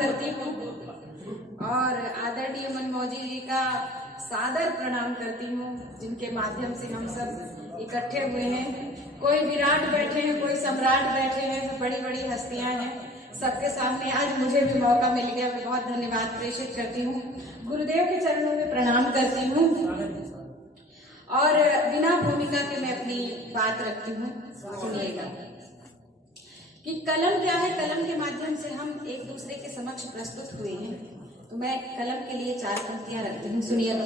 करती हूँ और आदरणीय मनमौजी जी का सादर प्रणाम करती हूँ, जिनके माध्यम से हम सब इकट्ठे हुए हैं। कोई विराट बैठे हैं, कोई सम्राट बैठे हैं, बड़ी बड़ी हस्तियां हैं। सबके सामने आज मुझे भी मौका मिल गया, मैं बहुत धन्यवाद प्रेषित करती हूँ। गुरुदेव के चरणों में प्रणाम करती हूँ और बिना भूमिका के मैं अपनी बात रखती हूँ। सुनिएगा कि कलम क्या है। कलम के माध्यम से हम एक दूसरे के समक्ष प्रस्तुत हुए हैं, तो मैं कलम के लिए 4 पंक्तियां रखती हूँ। सुनिएगा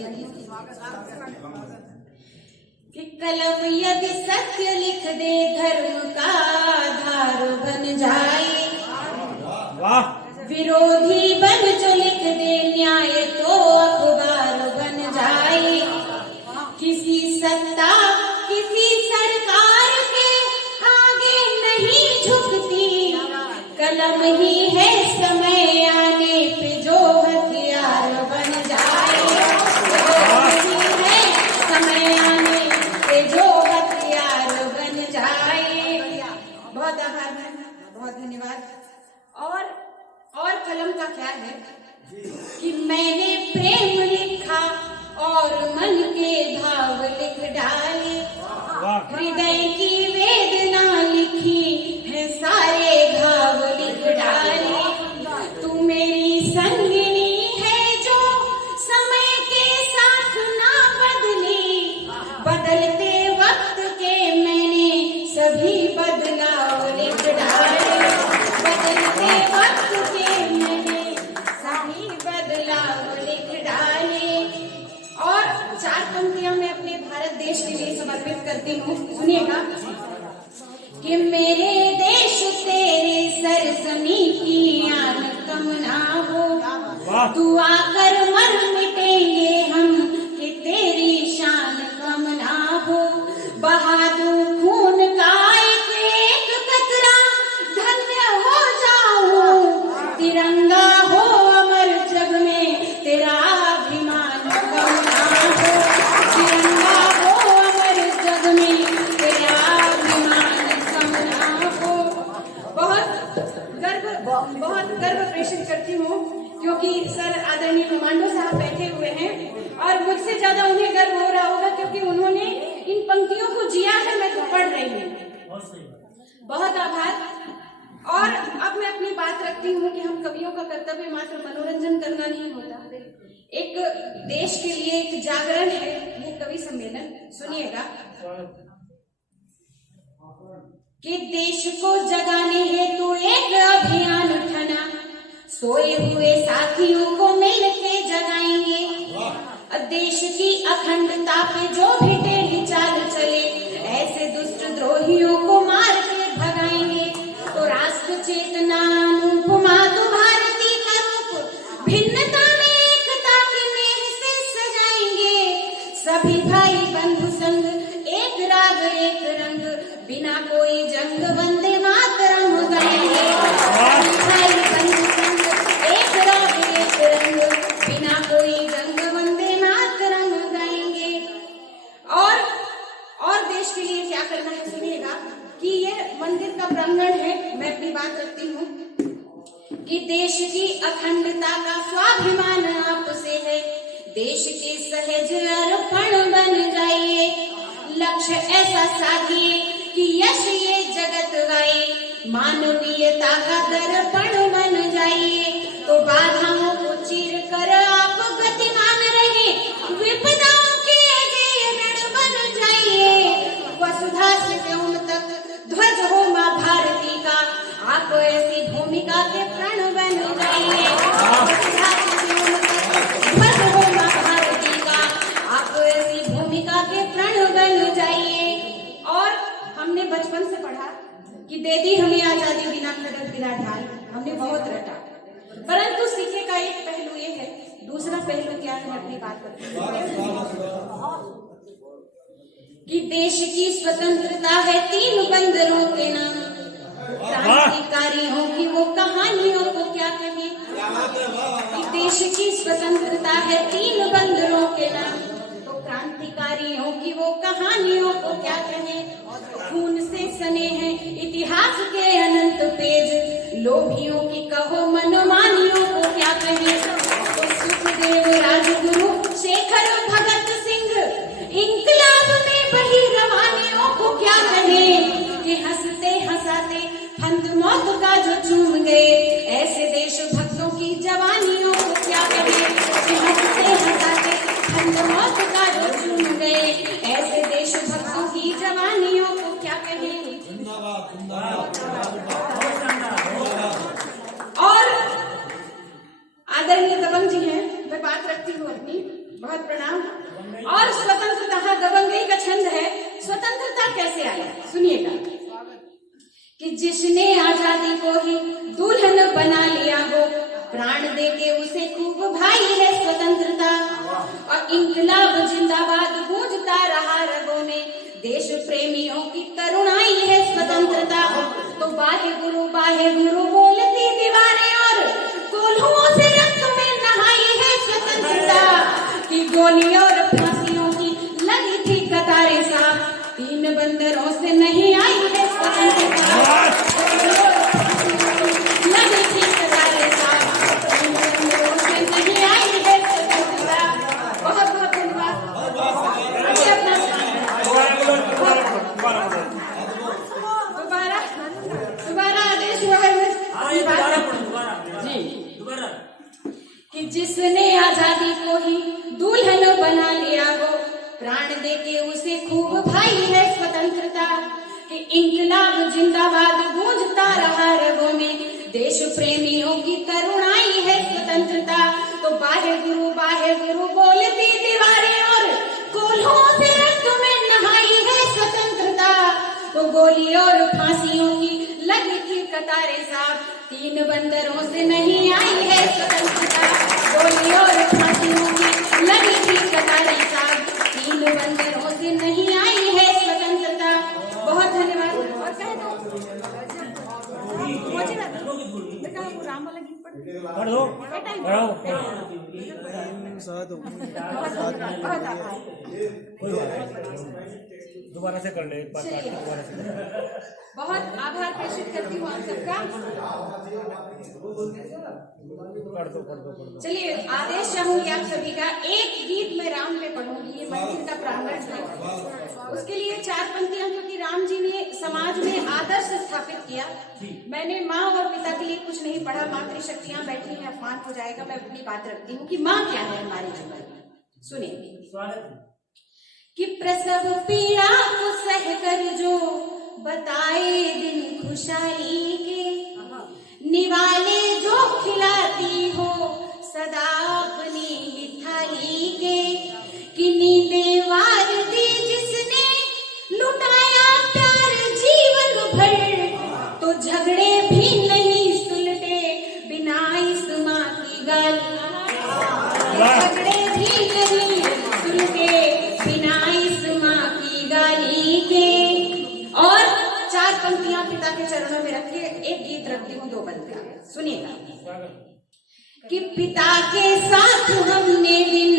कि कलम यदि सत्य लिख दे, धर्म का आधार बन जाए, विरोधी बन जो लिख दे न्याय, तो अखबार बन जाए। किसी सत्ता किसी सरकार के आगे नहीं झुकती, कलम ही है समय आने पे जो हथियार बन जाए। कलम ही है समय आने पे जो हथियार बन जाए। बहुत आभार मैम, बहुत धन्यवाद। और कलम का क्या है कि मैंने प्रेम लिखा और मन के भाव लिख डाले, हृदय की वेदना लिखी है, सारे घाव लिख डाले। तू मेरी संगिनी है जो समय के साथ ना बदली, बदलते वक्त के मैंने सभी बदलाव लिख डाले। बदलते वक्त के मैंने सभी बदलाव लिख डाले। और 4 पंक्तियां मैं अपने भारत देश के लिए समर्पित करती हूँ। सुनिएगा कि मेरे देश तेरे सरजमी की आन कम ना हो, तू आकर मर मिटेंगे हम कि तेरी शान कम ना हो। बहा दूं खून का एक कतरा, धन्य हो जाऊं, तिरंगा हो अमर जग में, तेरा अभिमान कम ना हो। तिरंगा हो अमर जग में, तेरा अभिमान कम ना हो। बहुत गर्व प्रेषित करती हूँ, क्योंकि सर आदरणीय कमांडो साहब बैठे हुए हैं और मुझसे ज्यादा उन्हें गर्व हो रहा होगा, क्योंकि उन्होंने इन पंक्तियों को जिया है, मैं तो पढ़ रही हूँ। बहुत आभार। और अब मैं अपनी बात रखती हूँ कि हम कवियों का कर्तव्य मात्र मनोरंजन करना नहीं होता, एक देश के लिए एक जागरण है ये कवि सम्मेलन। सुनिएगा कि देश को जगाने हेतु एक अभियान ठना, सोए हुए साथियों को मिलके जगाएंगे। देश की अखंडता पे जो भी टेढ़ी चाल चले, ऐसे दुष्ट द्रोहियों को मार के भगाएंगे। तो राष्ट्र चेतना अनुपमा तो भारती का रूप, भिन्नता में एकता की मेह से सजाएंगे। सभी भाई बंधु संग, एक राग एक रंग, बिना कोई जंग वंदे मातरम गाएंगे। सभी भाई बंधु संग, एक राग एक रंग, बिना कोई जंग वंदे मातरम गाएंगे। और देश के लिए क्या करना है। सुनिएगा कि ये मंदिर का प्रांगण है, मैं अपनी बात रखती हूँ कि देश की अखंडता का स्वाभिमान आपसे है, देश के सहज अर्पण बन जाइए। लक्ष्य ऐसा साधिए कि यश ये जगत गाए, मानवीयता का दर्पण बन जाइए। तो बाधाओं को चीर कर आप गतिमान रहे, विपदाओं के अजय रण बन जाइए। वसुधा से व्योम तक ध्वज हो माँ भारती का, आप ऐसी भूमिका के प्रण बन जाइए। वसुधा से व्योम तक ध्वज हो माँ भारती का, आप ऐसी भूमिका के प्रण बन जाइए। और हमने बचपन से पढ़ा कि दे दी हमें आजादी बिना खड़क बिना ढाल, हमने बहुत रटा, परंतु सिक्के का एक पहलू ये है, दूसरा पहलू क्या है, मैं अपनी बात करती कि देश की स्वतंत्रता है 3 बंदरों के नाम, क्रांतिकारियों की वो कहानियों को क्या कहें। कि देश की स्वतंत्रता है 3 बंदरों के नाम, तो क्रांतिकारियों की वो कहानियों को क्या कहें। खून से सने हैं इतिहास के अनंत पेज, लोभियों की कहो मनमानियों फंद मौत का जो चूम गए, ऐसे देशभक्तों की जवानियों को क्या कहे। हंसते हंसाते फंद मौत का जो चूम गए, ऐसे देशभक्तों की जवानियों को क्या कहे। और आदरणीय दबंग जी हैं, मैं बात रखती हूँ अपनी, बहुत प्रणाम। और स्वतंत्रता दबंगई का छंद है। स्वतंत्रता कैसे आई सुनिएगा कि जिसने आजादी को ही दुल्हन बना लिया हो, प्राण देके उसे खूब भाई है स्वतंत्रता। और इंकलाब जिंदाबाद गूंजता रहा रगों में, देश प्रेमियों की करुणाई है स्वतंत्रता। तो बाहे गुरु बोलती दीवारें और कोल्हुओं से रक्त में नहाई है स्वतंत्रता। कि गोली और फांसियों की लगी थी कतारें साहब, 3 बंदरों से नहीं आई है स्वतंत्रता। लगी थी कतारें साहब, 3 बंदरों से नहीं आई है स्वतंत्रता। बहुत बहुत धन्यवाद। दोबारा आदेश हुआ है कि जिसने आजादी को ही दुल्हन बना लिया हो, प्राण देके उसे खूब भाई है स्वतंत्रता। कि इंकलाब जिंदाबाद गूंजता रहा रगों में, देश प्रेमियों की करुणाई है स्वतंत्रता। तो बाहे गुरु बोलती दीवारें और कोल्हुओं से रक्त में नहाई है स्वतंत्रता। तो गोली और फांसियों की लगी थी कतारें साहब, 3 बंदरों से नहीं आई है स्वतंत्रता। गोली और फांसियों की लगी थी कतारें साहब, 3 बंदरों से नहीं आई है स्वतंत्रता। बहुत धन्यवाद। और कह दो राम वाला गीत पढ़ दो। दोबारा से कर ले एक बार, दोबारा से। बहुत आभार प्रेषित करती हूँ आप सबका। पढ़ दो। चलिए आदेश चाहूंगी आप सभी का, एक गीत मैं राम पे पढ़ूंगी। ये मंदिर का प्रांगण है, उसके लिए 4 पंक्तियां, क्योंकि राम जी ने समाज में आदर्श स्थापित किया। मैंने माँ और पिता के लिए कुछ नहीं पढ़ा, मातृशक्तियां बैठी हैं, अपमान हो जाएगा। मैं अपनी बात रखती हूँ कि माँ क्या है हमारे जीवन में। सुनिए कि प्रसव पीड़ा को सहकर जो बताए दिन खुशहाली के, निवाले जो खिलाती हो सदा अपनी ही थाली के। कि नींदें वार दी जिसने लुटाया प्यार जीवन भर, तो झगड़े भी नहीं सुलटे बिना इस माँ की गाली। झगड़े भी नहीं सुलटे बिना इस माँ की गाली के। और 4 पंक्तियां पिता के चरणों में रखिए, एक गीत रखती हूँ, 2 पंक्तियां सुनिएगा। कि पिता के साथ हमने दिन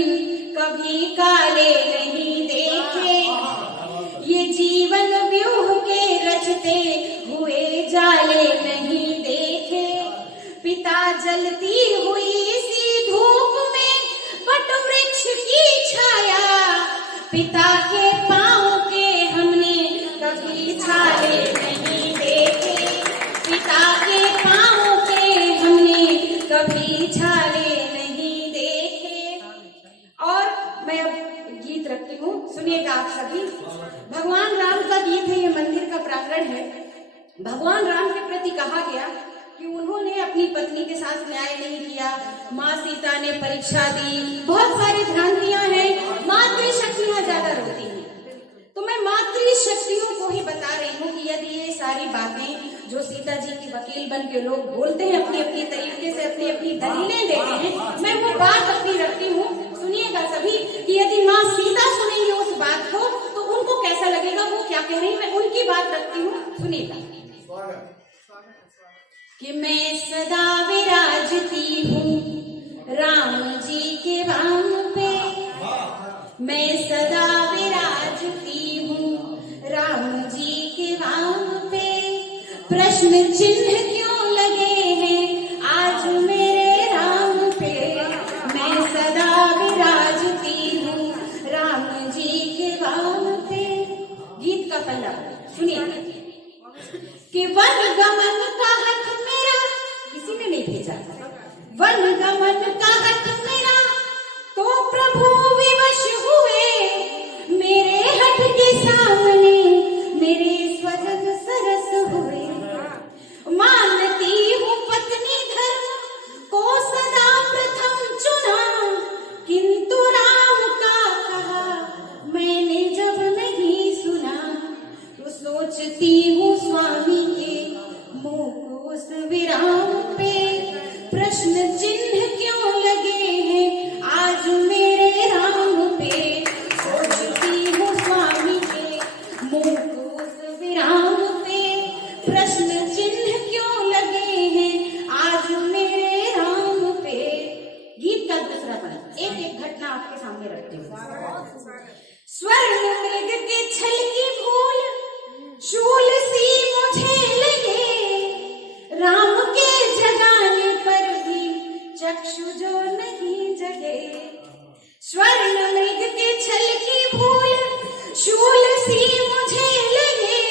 कभी काले नहीं देखे, ये जीवन व्यूह के रचते हुए जाले नहीं देखे। पिता जलती हुई इसी धूप में वट वृक्ष की छाया, पिता के पाँव के हमने कभी छाले नहीं देखे। पिता के पाँव के हमने कभी छाले नहीं देखे। और मैं अब गीत रखती हूँ, सुनिएगा आप सभी। भगवान राम का गीत है, ये मंदिर का प्रांगण है। भगवान राम के प्रति कहा गया कि उन्होंने अपनी पत्नी के साथ न्याय नहीं किया, माँ सीता ने परीक्षा दी, बहुत सारी भ्रांतियां हैं, मातृशक्तियां ज्यादा रोती हैं। तो मैं मातृशक्तियों को ही बता रही हूँ कि यदि ये सारी बातें जो सीता जी की वकील बन के लोग बोलते हैं, अपनी अपनी तरीके से अपनी अपनी दलीलें देते हैं, मैं वो बात अपनी रखती हूँ। सुनिएगा सभी कि यदि माँ सीता सुनेंगे उस बात को तो उनको कैसा लगेगा, वो क्या कह रही, मैं उनकी बात रखती हूँ। सुनिएगा कि मैं सदा विराजती हूँ राम जी के वाम पे, मैं सदा विराजती हूँ राम जी के वाम पे। प्रश्न चिन्ह क्यों लगे हैं आज मेरे राम पे, मैं सदा विराजती हूँ राम जी के वाम पे। गीत का पहला सुनिए कि वन गमन का हठ मेरा, किसी ने नहीं भेजा, वन गमन का हठ मेरा तो प्रभु विवश हुए, मेरे हठ के सामने मेरे स्वजन सरस हुए। मानती हूँ पत्नी धर्म को सदा प्रथम चुना, किंतु राम का कहा मैंने जब नहीं सुना, तो सोचती हूँ स्वामी के मुंह को उस विराम पे प्रश्न चिन्ह क्यों लगे हैं आज मेरे राम पे। सोचती हूँ स्वामी के मुंह को उस विराम पे प्रश्न चिन्ह क्यों लगे हैं आज मेरे राम पे। गीत का दूसरा पद, एक एक घटना आपके सामने रखती हूँ। स्वर्ण मृग के छल की भूल शूल सी मुझे लगे, राम के जगाने पर भी चक्षु जो नहीं जगे। स्वर्ण मृग के छल की भूल शूल सी मुझे लगे,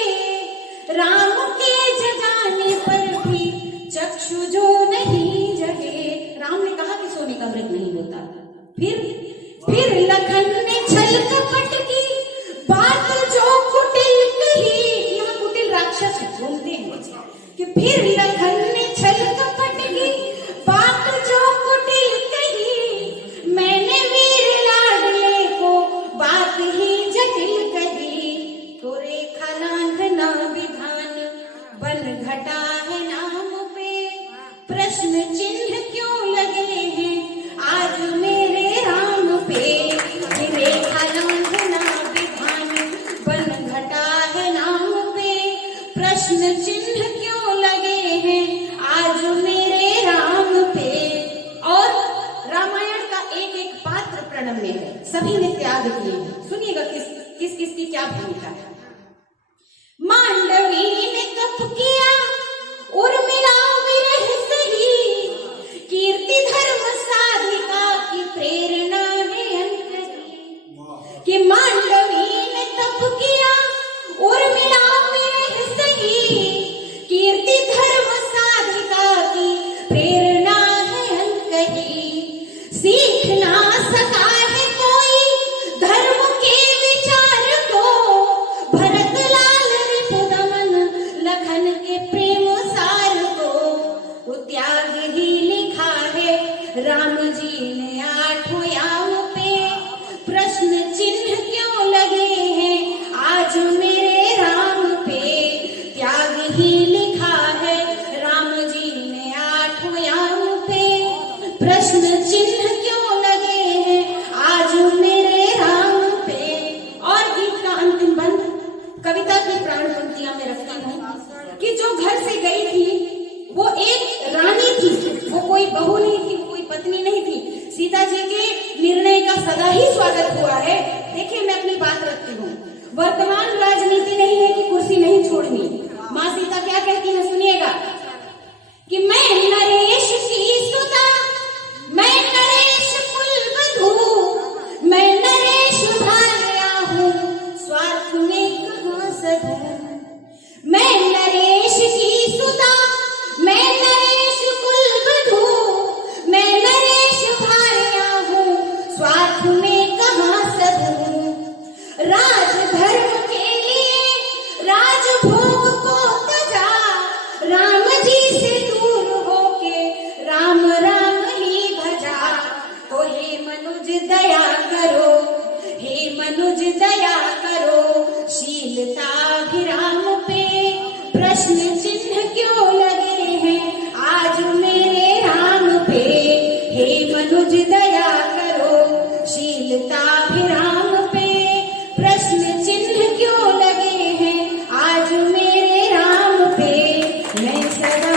राम के जगाने पर भी चक्षु जो नहीं जगे। राम ने कहा कि सोने का मृग नहीं होता। फिर लखन ने छल कपट की बात जो कुटिल कही, यहाँ कुटिल राक्षस घूमते हैं, कि फिर लखन ने छल कपट की बात जो कुटिल कही, मैंने वीर लाडले को बात ही जटिल कही। तो रेखा लांघना विधान बन घटा है नाम पे, प्रश्न चिन्ह क्यों लगे हैं आज मेरे राम पे। रेखा लांघना विधान बन घटा है नाम पे, प्रश्न चिन्ह क्यों लगे हैं आज मेरे राम पे। और रामायण का एक एक पात्र प्रणम्य है, सभी ने त्याग किए हैं। सुनिएगा किस की क्या भूमिका है। मांडवी ने तप किया उर्मिला विरह सही, कीर्ति धर्म साधिका की प्रेरणा है अंतरी। कि मांडवी ने तप किया उर्मिला विरह सही, कीर्ति धर्म साधिका की प्रेरणा है अनकही। सीख ना सका है कोई धर्म के विचार को, भरत लाल रिपुदमन लखन के प्रेम सार को। तो त्याग ही लिखा है राम जी ने आठों याम पे, प्रश्न चिन्ह क्यों लगे हैं आज मेरे राम पे। त्याग ही लिखा है राम जी ने आठों याम पे, प्रश्न चिन्ह क्यों लगे हैं आज मेरे राम पे। और गीत का अंतिम बंद कविता की प्राण पंक्तियां में रखती हूँ कि जो घर से गई थी वो एक रानी थी, वो कोई बहू नहीं थी, कोई पत्नी नहीं थी। सीता जी के निर्णय का सदा ही स्वागत हुआ है। देखिए मैं अपनी बात रखती हूँ, वर्तमान राजनीति नहीं है कि कुर्सी नहीं छोड़नी। माँ सीता क्या कहती है सुनिएगा, कि मैं नरेश की सुता, मैं नरेश कुलवधू, मैं नरेश भार्या हूँ स्वार्थ में कहाँ सधूं। मैं नरेश की सुता, मैं नरेश कुलवधू, मैं नरेश भार्या हूँ स्वार्थ में कहाँ सधूं। राजधर्म के लिए राजभोग को तजा, राम जी से दूर होके राम राम ही भजा। तो हे मनुज दया करो, हे मनुज दया करो, शीलताभिराम पे प्रश्न चिन्ह क्यों लगे हैं आज मेरे राम पे। हे मनुज दया करो, शीलताभिराम पे प्रश्न चिन्ह क्यों लगे हैं आज मेरे राम पे। मैं सदा